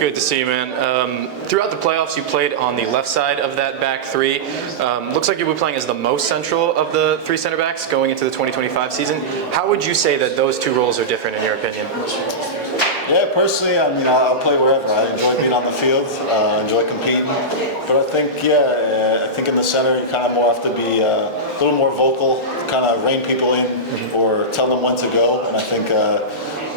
Good to see you, man. Throughout the playoffs, you played on the left side of that back three. Looks like you were playing as the most central of the three center backs going into the 2025 season. How would you say that those two roles are different in your opinion? Yeah, personally, I mean, I'll play wherever. I enjoy being on the field, enjoy competing. But I think, I think in the center, you kind of more have to be a little more vocal, kind of rein people in or tell them when to go. And I think,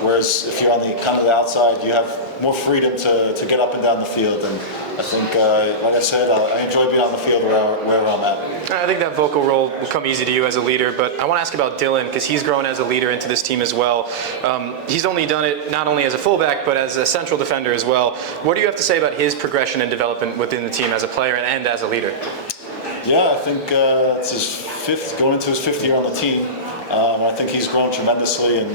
whereas if you're on the kind of the outside, you have more freedom to get up and down the field. And I think, like I said, I enjoy being on the field wherever I'm at. I think that vocal role will come easy to you as a leader, but I want to ask about Dylan because he's grown as a leader into this team as well. He's only done it not only as a fullback, but as a central defender as well. What do you have to say about his progression and development within the team as a player and as a leader? Yeah, I think it's his going into his fifth year on the team. I think he's grown tremendously, and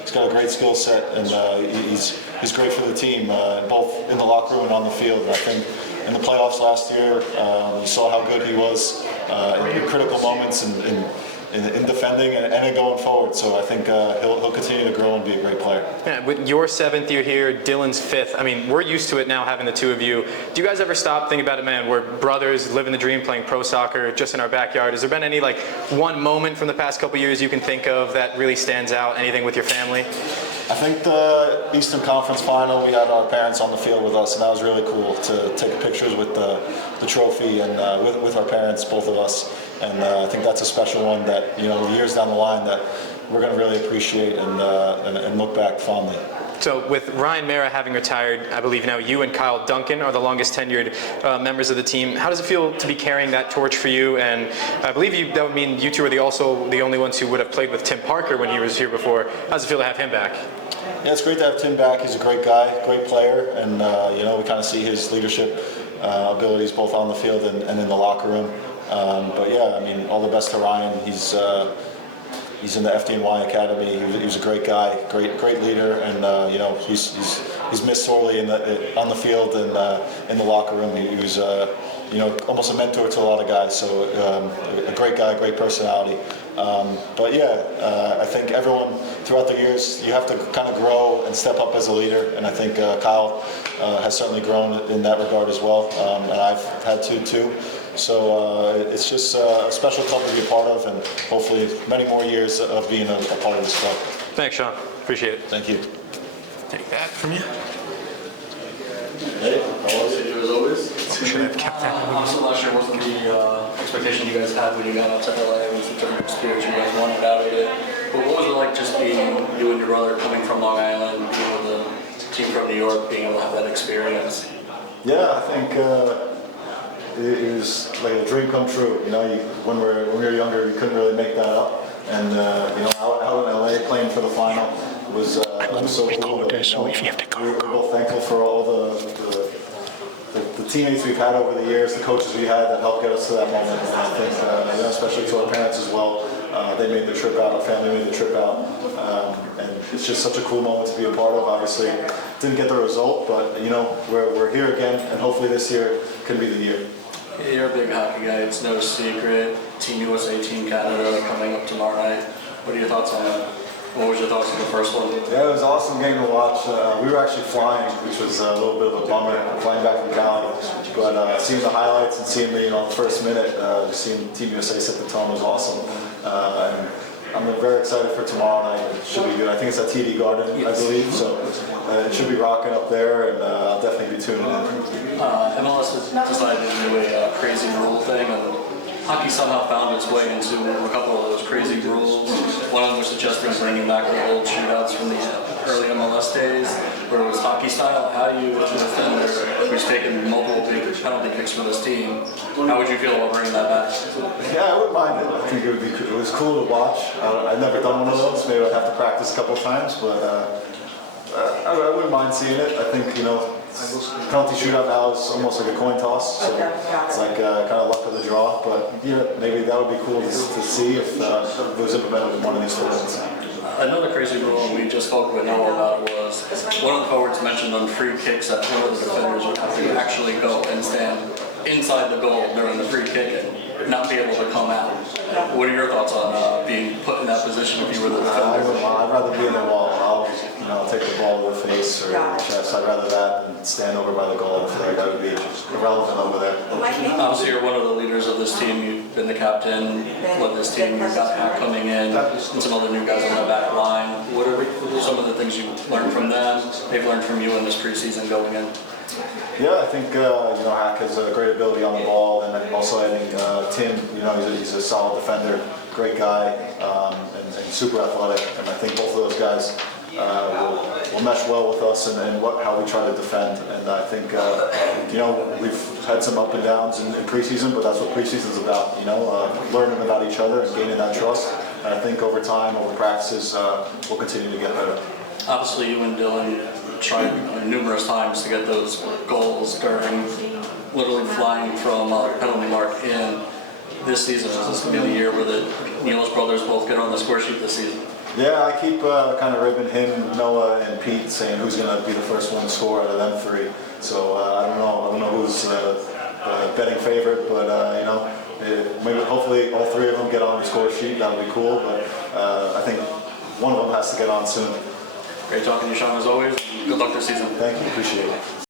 he's got a great skill set, and he's great for the team, both in the locker room and on the field. And I think in the playoffs last year, you saw how good he was in critical moments in defending and in going forward. So I think he'll continue to grow and be a great player. Yeah, with your 7th year here, Dylan's 5th, I mean, we're used to it now having the two of you. Do you guys ever stop thinking about it, man, we're brothers, living the dream, playing pro soccer just in our backyard? Has there been any, one moment from the past couple years you can think of that really stands out? Anything with your family? I think the Eastern Conference Final, we had our parents on the field with us, and that was really cool to take pictures with the trophy and with our parents, both of us. And I think that's a special one that, years down the line that we're going to really appreciate and look back fondly. So with Ryan Mara having retired, I believe now you and Kyle Duncan are the longest tenured members of the team. How does it feel to be carrying that torch for you? And I believe that would mean you two are also the only ones who would have played with Tim Parker when he was here before. How does it feel to have him back? Yeah, it's great to have Tim back. He's a great guy, great player, and we kind of see his leadership abilities both on the field and in the locker room. But yeah, I mean, all the best to Ryan. He's in the FDNY Academy. He was a great guy, great leader, and he's missed sorely on the field and in the locker room. He was almost a mentor to a lot of guys. So a great guy, great personality. But yeah, I think everyone throughout the years, you have to kind of grow and step up as a leader, and I think Kyle has certainly grown in that regard as well, and I've had to too. So it's just a special club to be a part of, and hopefully many more years of being a part of this club. Thanks, Sean. Appreciate it. Thank you. Take that from you. Hey, how was it? As always. Should have kept that. Obviously, last year wasn't the expectation you guys had when you got out to LA. It was the type of experience you guys wanted out of it. But what was it like just being you and your brother coming from Long Island, being with the team from New York, being able to have that experience? Yeah, I think it was like a dream come true. When we were younger, we couldn't really make that up. And out in LA playing for the final was so cool. We're both thankful for all the teammates we've had over the years, the coaches we had that helped get us to that moment. And I think, especially to our parents as well, they made the trip out, our family made the trip out. And it's just such a cool moment to be a part of. Obviously, didn't get the result, but we're here again, and hopefully this year can be the year. You're a big hockey guy, it's no secret. Team USA, Team Canada coming up tomorrow night. What are your thoughts on that? What was your thoughts on the first one? Yeah, it was an awesome game to watch. We were actually flying, which was a little bit of a bummer, flying back from Cali. But seeing the highlights and seeing the first minute, seeing Team USA set the tone was awesome. And I'm very excited for tomorrow night. It should be good. I think it's at TD Garden, I believe. So it should be rocking up there, and I'll definitely be tuning in. MLS has decided to do a crazy rule thing, and hockey somehow found its way into a couple of those crazy rules. One of them was suggesting bringing back the old shootouts from the early MLS days, where it was hockey style. How do you, as a defender who's taken multiple big penalty kicks for this team, how would you feel about bringing that back? Yeah, I wouldn't mind it. I think it was cool to watch. I've never done one of those. Maybe I'd have to practice a couple of times, but I wouldn't mind seeing it. I think, penalty shootout now is almost like a coin toss, so it's like kind of luck of the draw. But maybe that would be cool to see if it was implemented in one of these tournaments. Another crazy rule we just spoke with Noah about was one of the forwards mentioned on free kicks that one of the defenders would have to actually go and stand inside the goal during the free kick and not be able to come out. What are your thoughts on being put in that position if you were the defender? I'd rather be in the wall. I'll take the ball to the face or chest. I'd rather that than stand over by the goal. I feel like that would be irrelevant over there. Obviously, you're one of the leaders of this team. You've been the captain, led this team. You've got Pat coming in and some other new guys on the back line. What are some of the things you learned from them? They've learned from you in this preseason going in. Yeah, I think Hack has a great ability on the ball, and then also I think Tim, he's a solid defender, great guy, and super athletic. And I think both of those guys will mesh well with us and how we try to defend. And I think we've had some up and downs in preseason, but that's what preseason is about. Learning about each other and gaining that trust. And I think over time, over practices, we'll continue to get better. Obviously, you and Dylan tried numerous times to get those goals during literally flying from penalty mark in this season. Is this going to be the year where the Nealis brothers both get on the score sheet this season? Yeah, I keep kind of ribbing him, Noah, and Pete, saying who's going to be the first one to score out of them three. So I don't know who's betting favorite, but maybe hopefully all three of them get on the score sheet. That would be cool. But I think one of them has to get on soon. Great talking to you, Sean, as always. Good luck this season. Thank you. Appreciate it.